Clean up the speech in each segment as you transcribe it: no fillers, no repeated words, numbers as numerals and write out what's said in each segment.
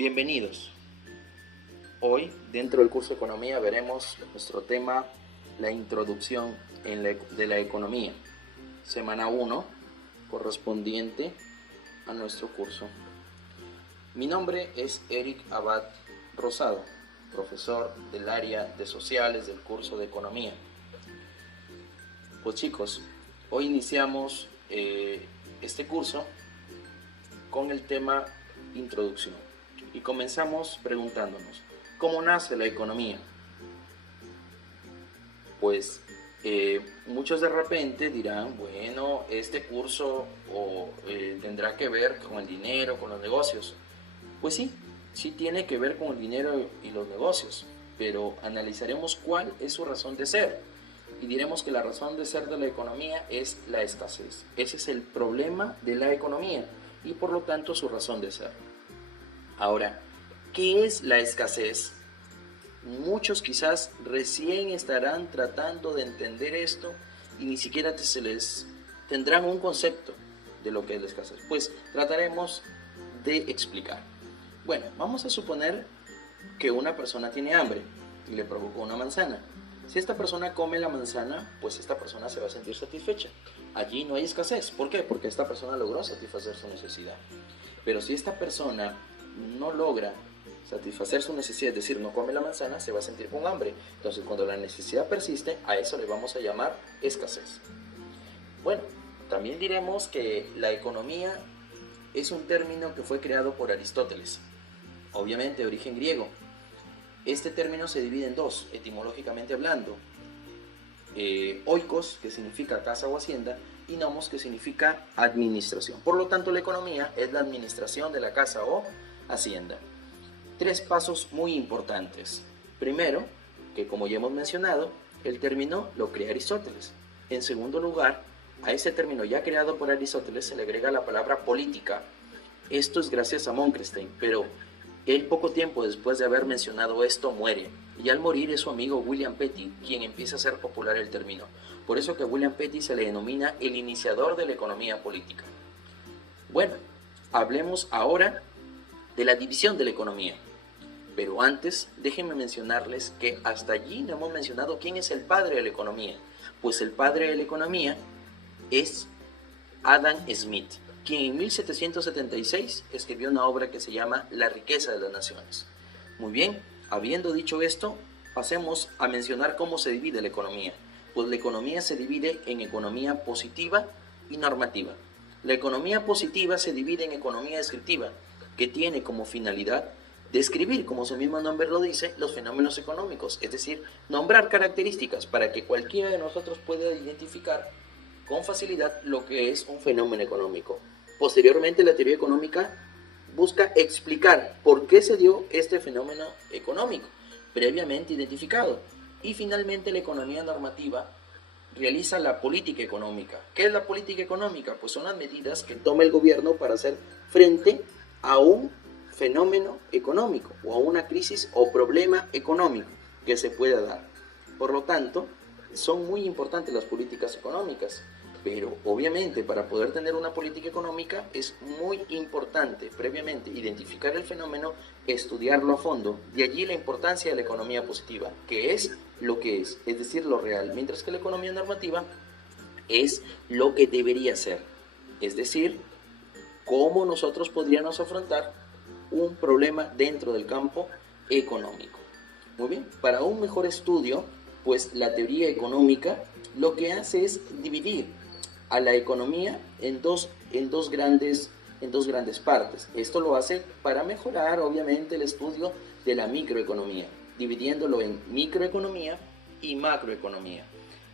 Bienvenidos. Hoy, dentro del curso de Economía, veremos nuestro tema, la introducción de la economía, semana 1, correspondiente a nuestro curso. Mi nombre es Eric Abad Rosado, profesor del área de sociales del curso de Economía. Pues chicos, hoy iniciamos este curso con el tema introducción y comenzamos preguntándonos, ¿cómo nace la economía? Pues muchos de repente dirán, bueno, este curso tendrá que ver con el dinero, con los negocios. Pues sí tiene que ver con el dinero y los negocios, pero analizaremos cuál es su razón de ser y diremos que la razón de ser de la economía es la escasez. Ese es el problema de la economía y por lo tanto su razón de ser. Ahora, ¿qué es la escasez? Muchos quizás recién estarán tratando de entender esto y ni siquiera tendrán un concepto de lo que es la escasez. Pues trataremos de explicar. Bueno, vamos a suponer que una persona tiene hambre y le provocó una manzana. Si esta persona come la manzana, pues esta persona se va a sentir satisfecha. Allí no hay escasez. ¿Por qué? Porque esta persona logró satisfacer su necesidad. Pero si esta persona no logra satisfacer su necesidad, es decir, no come la manzana, se va a sentir con hambre. Entonces, cuando la necesidad persiste, a eso le vamos a llamar escasez. Bueno, también diremos que la economía es un término que fue creado por Aristóteles, obviamente de origen griego. Este término se divide en dos, etimológicamente hablando. Oikos, que significa casa o hacienda, y nomos, que significa administración. Por lo tanto, la economía es la administración de la casa o hacienda. Tres pasos muy importantes. Primero, que como ya hemos mencionado, el término lo crea Aristóteles. En segundo lugar, a ese término ya creado por Aristóteles se le agrega la palabra política. Esto es gracias a Monkenstein, pero él poco tiempo después de haber mencionado esto muere. Y al morir es su amigo William Petty quien empieza a hacer popular el término. Por eso que a William Petty se le denomina el iniciador de la economía política. Bueno, hablemos ahora de la división de la economía. Pero antes, déjenme mencionarles que hasta allí no hemos mencionado quién es el padre de la economía. Pues el padre de la economía es Adam Smith, quien en 1776 escribió una obra que se llama La riqueza de las naciones. Muy bien, habiendo dicho esto, pasemos a mencionar cómo se divide la economía. Pues la economía se divide en economía positiva y normativa. La economía positiva se divide en economía descriptiva, que tiene como finalidad describir, como su mismo nombre lo dice, los fenómenos económicos, es decir, nombrar características para que cualquiera de nosotros pueda identificar con facilidad lo que es un fenómeno económico. Posteriormente, la teoría económica busca explicar por qué se dio este fenómeno económico, previamente identificado. Y finalmente, la economía normativa realiza la política económica. ¿Qué es la política económica? Pues son las medidas que toma el gobierno para hacer frente a un fenómeno económico o a una crisis o problema económico que se pueda dar. Por lo tanto, son muy importantes las políticas económicas, pero obviamente para poder tener una política económica es muy importante previamente identificar el fenómeno, estudiarlo a fondo. De allí la importancia de la economía positiva, que es lo que es decir, lo real, mientras que la economía normativa es lo que debería ser, es decir, cómo nosotros podríamos afrontar un problema dentro del campo económico. Muy bien, para un mejor estudio, pues la teoría económica lo que hace es dividir a la economía en dos grandes partes. Esto lo hace para mejorar, obviamente, el estudio de la microeconomía, dividiéndolo en microeconomía y macroeconomía.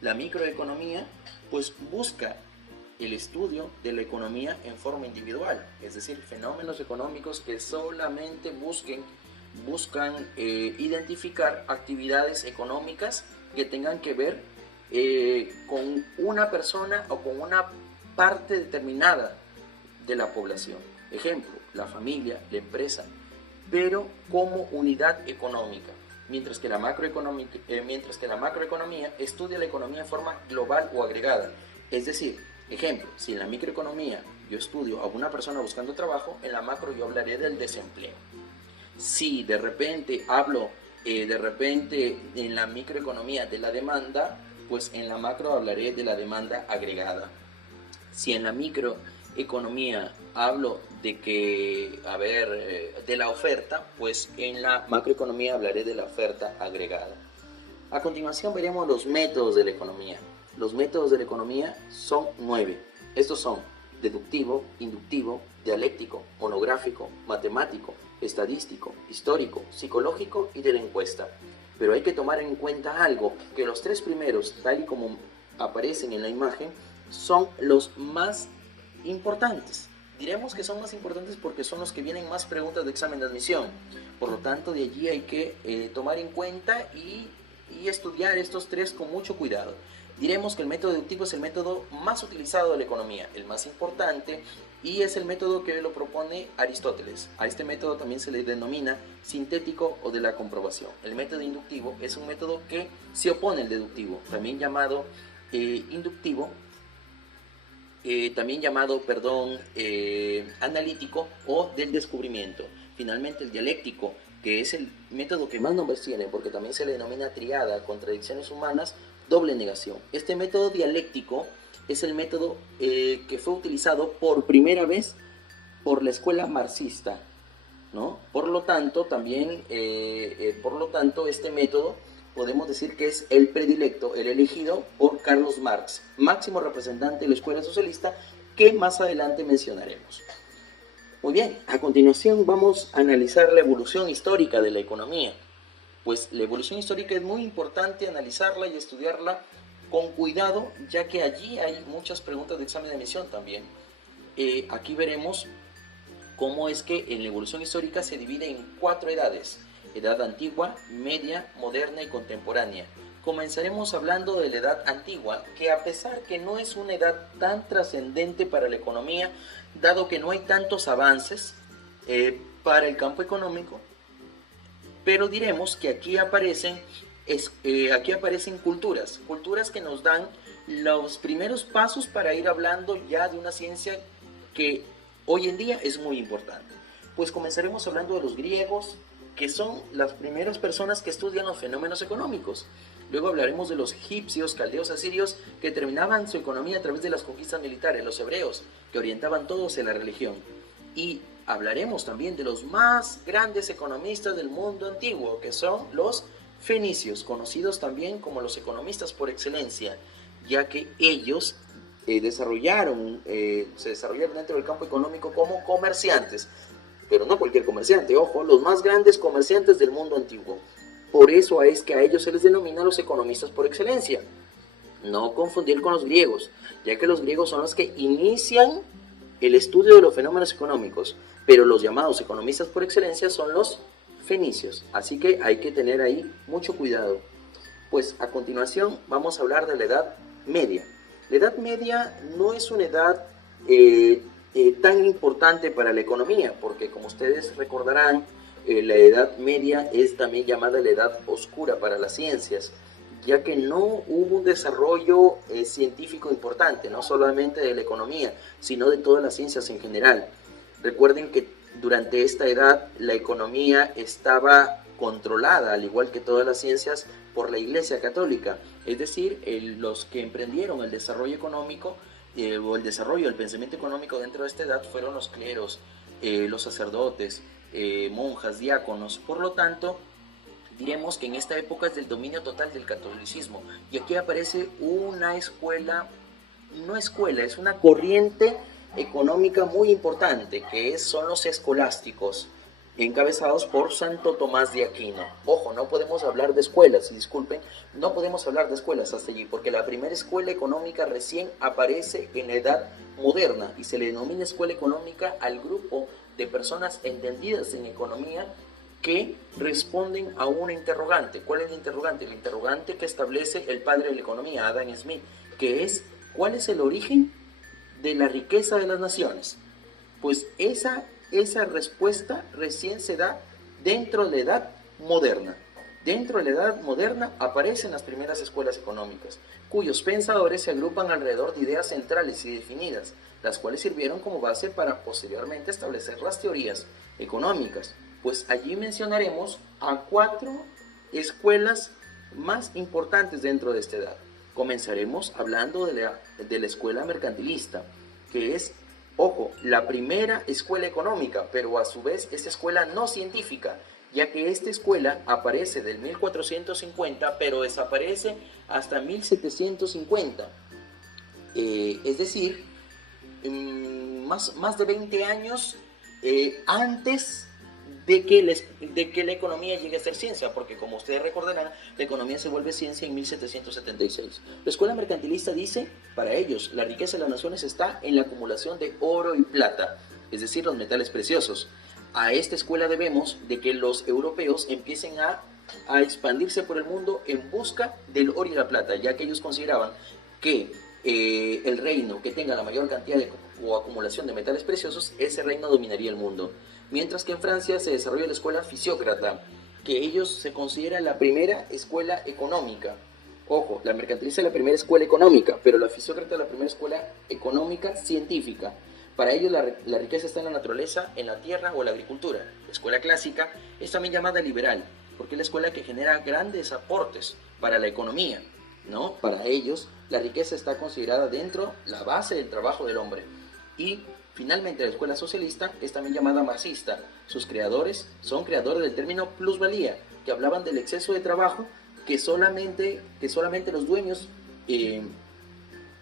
La microeconomía, pues busca el estudio de la economía en forma individual, es decir, fenómenos económicos que solamente buscan identificar actividades económicas que tengan que ver con una persona o con una parte determinada de la población. Ejemplo, la familia, la empresa, pero como unidad económica. Mientras que la macroeconomía estudia la economía en forma global o agregada. Es decir, ejemplo, si en la microeconomía yo estudio a una persona buscando trabajo, en la macro yo hablaré del desempleo. Si de repente hablo de repente en la microeconomía de la demanda, pues en la macro hablaré de la demanda agregada. Si en la microeconomía hablo de que, de la oferta, pues en la macroeconomía hablaré de la oferta agregada. A continuación veremos los métodos de la economía. Los métodos de la economía son 9. Estos son deductivo, inductivo, dialéctico, monográfico, matemático, estadístico, histórico, psicológico y de la encuesta. Pero hay que tomar en cuenta algo, que los 3 primeros, tal y como aparecen en la imagen, son los más importantes. Diremos que son más importantes porque son los que vienen más preguntas de examen de admisión. Por lo tanto, de allí hay que tomar en cuenta y estudiar estos 3 con mucho cuidado. Diremos que el método deductivo es el método más utilizado de la economía, el más importante, y es el método que lo propone Aristóteles. A este método también se le denomina sintético o de la comprobación. El método inductivo es un método que se opone al deductivo, también llamado inductivo, analítico o del descubrimiento. Finalmente, el dialéctico, que es el método que más nombres tiene, porque también se le denomina triada, contradicciones humanas, doble negación. Este método dialéctico es el método que fue utilizado por primera vez por la escuela marxista, ¿no? Por lo tanto, este método podemos decir que es el predilecto, el elegido por Carlos Marx, máximo representante de la escuela socialista, que más adelante mencionaremos. Muy bien, a continuación vamos a analizar la evolución histórica de la economía. Pues la evolución histórica es muy importante analizarla y estudiarla con cuidado, ya que allí hay muchas preguntas de examen de admisión también. Aquí veremos cómo es que en la evolución histórica se divide en 4 edades: edad antigua, media, moderna y contemporánea. Comenzaremos hablando de la edad antigua, que a pesar que no es una edad tan trascendente para la economía, dado que no hay tantos avances para el campo económico, pero diremos que aquí aparecen culturas que nos dan los primeros pasos para ir hablando ya de una ciencia que hoy en día es muy importante. Pues comenzaremos hablando de los griegos, que son las primeras personas que estudian los fenómenos económicos. Luego hablaremos de los egipcios, caldeos, asirios, que terminaban su economía a través de las conquistas militares, los hebreos, que orientaban todo hacia la religión. Y hablaremos también de los más grandes economistas del mundo antiguo, que son los fenicios, conocidos también como los economistas por excelencia, ya que ellos se desarrollaron dentro del campo económico como comerciantes, pero no cualquier comerciante, ojo, los más grandes comerciantes del mundo antiguo. Por eso es que a ellos se les denomina los economistas por excelencia. No confundir con los griegos, ya que los griegos son los que inician el estudio de los fenómenos económicos, pero los llamados economistas por excelencia son los fenicios. Así que hay que tener ahí mucho cuidado. Pues a continuación vamos a hablar de la Edad Media. La Edad Media no es una edad tan importante para la economía, porque como ustedes recordarán, la Edad Media es también llamada la Edad Oscura para las ciencias, ya que no hubo un desarrollo científico importante, no solamente de la economía, sino de todas las ciencias en general. Recuerden que durante esta edad la economía estaba controlada, al igual que todas las ciencias, por la Iglesia Católica, es decir, los que emprendieron el desarrollo económico o el desarrollo del pensamiento económico dentro de esta edad fueron los cleros, los sacerdotes, monjas, diáconos. Por lo tanto, diremos que en esta época es del dominio total del catolicismo, y aquí aparece una escuela, no escuela, es una corriente económica muy importante, que son los escolásticos, encabezados por Santo Tomás de Aquino. Ojo, no podemos hablar de escuelas, disculpen, no podemos hablar de escuelas hasta allí, porque la primera escuela económica recién aparece en la Edad Moderna, y se le denomina escuela económica al grupo de personas entendidas en economía que responden a una interrogante. ¿Cuál es la interrogante? La interrogante que establece el padre de la economía, Adam Smith, que es: ¿cuál es el origen de la riqueza de las naciones? Pues esa respuesta recién se da dentro de la Edad Moderna. Dentro de la Edad Moderna aparecen las primeras escuelas económicas, cuyos pensadores se agrupan alrededor de ideas centrales y definidas, las cuales sirvieron como base para posteriormente establecer las teorías económicas. Pues allí mencionaremos a 4 escuelas más importantes dentro de esta edad. Comenzaremos hablando de la escuela mercantilista, que es, ojo, la primera escuela económica, pero a su vez esta escuela no científica, ya que esta escuela aparece del 1450, pero desaparece hasta 1750. Es decir, más de 20 años antes de que la economía llegue a ser ciencia, porque como ustedes recordarán, la economía se vuelve ciencia en 1776. La escuela mercantilista dice, para ellos, la riqueza de las naciones está en la acumulación de oro y plata, es decir, los metales preciosos. A esta escuela debemos de que los europeos empiecen a expandirse por el mundo en busca del oro y la plata, ya que ellos consideraban que el reino que tenga la mayor cantidad o acumulación de metales preciosos, ese reino dominaría el mundo. Mientras que en Francia se desarrolla la escuela fisiócrata, que ellos se considera la primera escuela económica. Ojo, la mercantilista es la primera escuela económica, pero la fisiócrata es la primera escuela económica científica. Para ellos la riqueza está en la naturaleza, en la tierra o en la agricultura. La escuela clásica es también llamada liberal, porque es la escuela que genera grandes aportes para la economía, ¿no? Para ellos, la riqueza está considerada dentro la base del trabajo del hombre. Y finalmente, la escuela socialista es también llamada marxista. Sus creadores son creadores del término plusvalía, que hablaban del exceso de trabajo que solamente los dueños,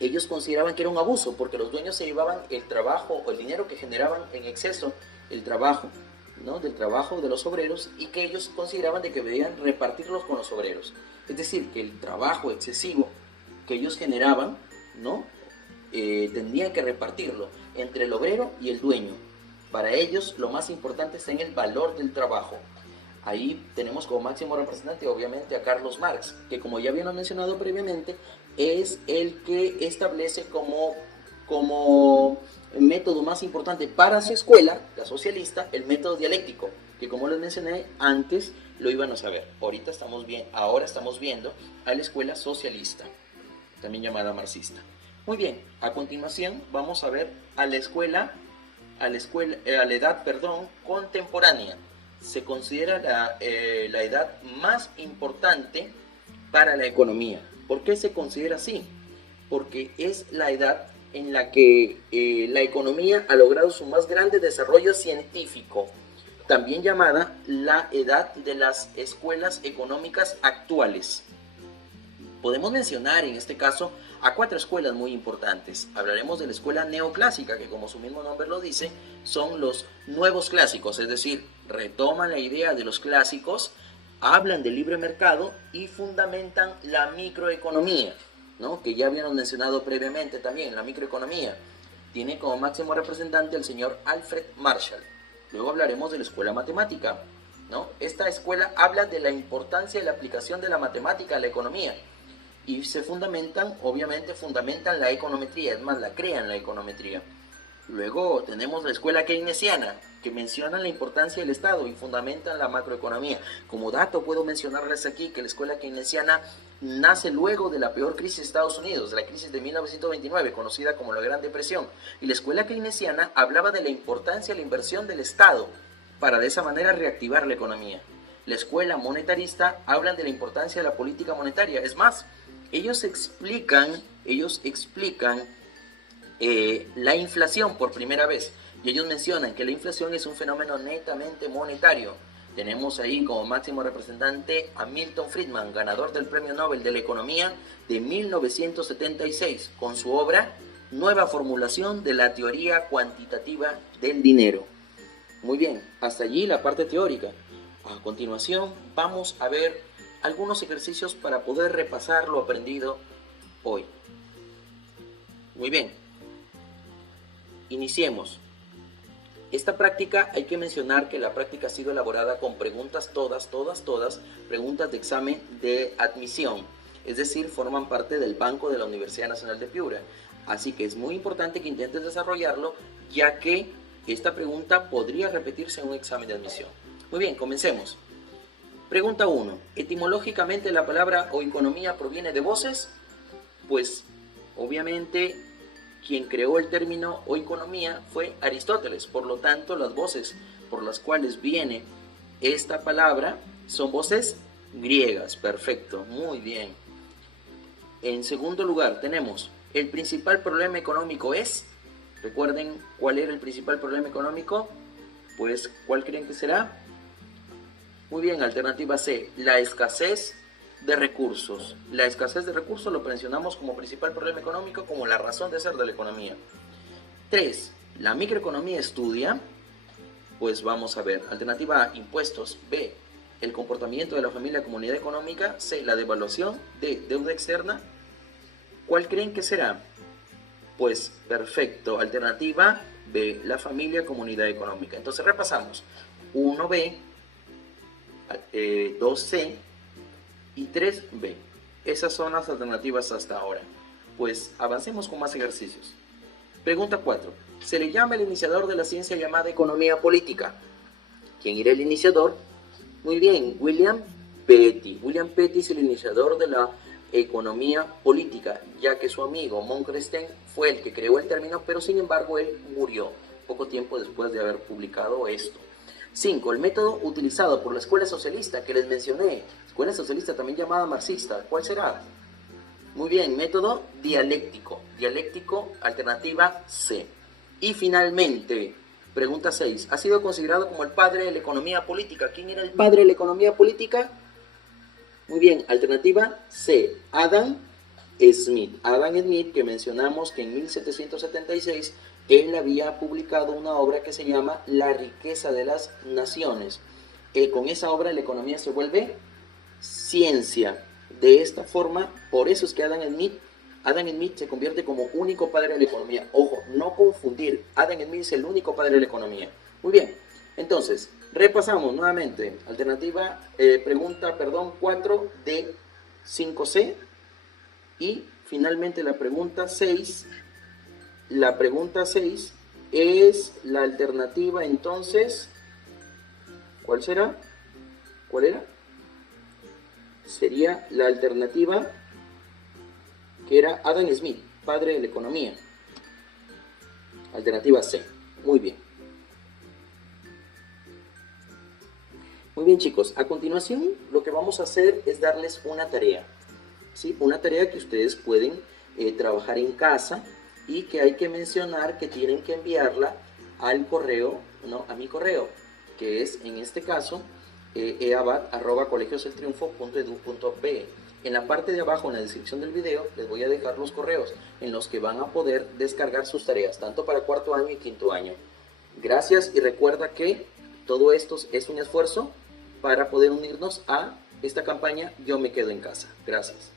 ellos consideraban que era un abuso, porque los dueños se llevaban el trabajo o el dinero que generaban en exceso, el trabajo, ¿no? Del trabajo de los obreros, y que ellos consideraban de que debían repartirlos con los obreros. Es decir, que el trabajo excesivo que ellos generaban, ¿no? Tendrían que repartirlo entre el obrero y el dueño. Para ellos lo más importante está en el valor del trabajo. Ahí tenemos como máximo representante obviamente a Carlos Marx, que como ya habíamos mencionado previamente, es el que establece como método más importante para su escuela, la socialista, el método dialéctico, que como les mencioné antes lo iban a saber. Ahora estamos viendo a la escuela socialista, también llamada marxista. Muy bien, a continuación vamos a ver a la edad contemporánea. Se considera la edad más importante para la economía. ¿Por qué se considera así? Porque es la edad en la que la economía ha logrado su más grande desarrollo científico, también llamada la edad de las escuelas económicas actuales. Podemos mencionar en este caso a 4 escuelas muy importantes. Hablaremos de la escuela neoclásica, que como su mismo nombre lo dice, son los nuevos clásicos, es decir, retoman la idea de los clásicos, hablan del libre mercado y fundamentan la microeconomía, ¿no? Que ya habíamos mencionado previamente también. La microeconomía tiene como máximo representante al señor Alfred Marshall. Luego hablaremos de la escuela matemática, ¿no? Esta escuela habla de la importancia de la aplicación de la matemática a la economía. Y obviamente fundamentan la econometría, es más, la crean la econometría. Luego tenemos la escuela keynesiana, que menciona la importancia del Estado y fundamentan la macroeconomía. Como dato puedo mencionarles aquí que la escuela keynesiana nace luego de la peor crisis de Estados Unidos, de la crisis de 1929, conocida como la Gran Depresión. Y la escuela keynesiana hablaba de la importancia de la inversión del Estado para de esa manera reactivar la economía. La escuela monetarista habla de la importancia de la política monetaria. Es más, ellos explican la inflación por primera vez, y ellos mencionan que la inflación es un fenómeno netamente monetario. Tenemos ahí como máximo representante a Milton Friedman, ganador del Premio Nobel de la Economía de 1976, con su obra Nueva formulación de la teoría cuantitativa del dinero. Muy bien, hasta allí la parte teórica. A continuación vamos a ver algunos ejercicios para poder repasar lo aprendido hoy. Muy bien, iniciemos. Esta práctica, hay que mencionar que la práctica ha sido elaborada con preguntas todas, preguntas de examen de admisión, es decir, forman parte del banco de la Universidad Nacional de Piura. Así que es muy importante que intentes desarrollarlo, ya que esta pregunta podría repetirse en un examen de admisión. Muy bien, comencemos. Pregunta 1. Etimológicamente la palabra oikonomía proviene de voces. Pues obviamente quien creó el término oikonomía fue Aristóteles. Por lo tanto, las voces por las cuales viene esta palabra son voces griegas. Perfecto, muy bien. En segundo lugar tenemos el principal problema económico es, recuerden cuál era el principal problema económico, pues ¿cuál creen que será? Muy bien, alternativa C, la escasez de recursos. La escasez de recursos lo mencionamos como principal problema económico, como la razón de ser de la economía. 3. La microeconomía estudia, pues vamos a ver, alternativa A, impuestos. B, el comportamiento de la familia comunidad económica. C, la devaluación. D, deuda externa. ¿Cuál creen que será? Pues perfecto, alternativa B, la familia comunidad económica. Entonces repasamos, 1B, 2C y 3B. Esas son las alternativas hasta ahora. Pues avancemos con más ejercicios. Pregunta 4. Se le llama el iniciador de la ciencia llamada economía política. ¿Quién era el iniciador? Muy bien, William Petty. William Petty es el iniciador de la economía política, ya que su amigo Monckersteen fue el que creó el término, pero sin embargo él murió poco tiempo después de haber publicado esto. 5. El método utilizado por la escuela socialista que les mencioné, escuela socialista también llamada marxista, ¿cuál será? Muy bien, método dialéctico. Dialéctico, alternativa C. Y finalmente, pregunta 6. Ha sido considerado como el padre de la economía política. ¿Quién era el padre de la economía política? Muy bien, alternativa C. Adam Smith. Adam Smith, que mencionamos que en 1776 él había publicado una obra que se llama La riqueza de las naciones. Con esa obra la economía se vuelve ciencia. De esta forma, por eso es que Adam Smith se convierte como único padre de la economía. Ojo, no confundir, Adam Smith es el único padre de la economía. Muy bien, entonces, repasamos nuevamente. Pregunta 4 de 5C. Y finalmente la pregunta 6. La pregunta 6 es la alternativa, entonces, ¿cuál será? ¿Cuál era? Sería la alternativa que era Adam Smith, padre de la economía. Alternativa C. Muy bien. Muy bien, chicos. A continuación, lo que vamos a hacer es darles una tarea. ¿Sí? Una tarea que ustedes pueden trabajar en casa y que hay que mencionar que tienen que enviarla al correo, no, a mi correo, que es en este caso eabad@colegioseltriunfo.edu.be. En la parte de abajo, en la descripción del video, les voy a dejar los correos en los que van a poder descargar sus tareas, tanto para cuarto año y quinto año. Gracias y recuerda que todo esto es un esfuerzo para poder unirnos a esta campaña Yo me quedo en casa. Gracias.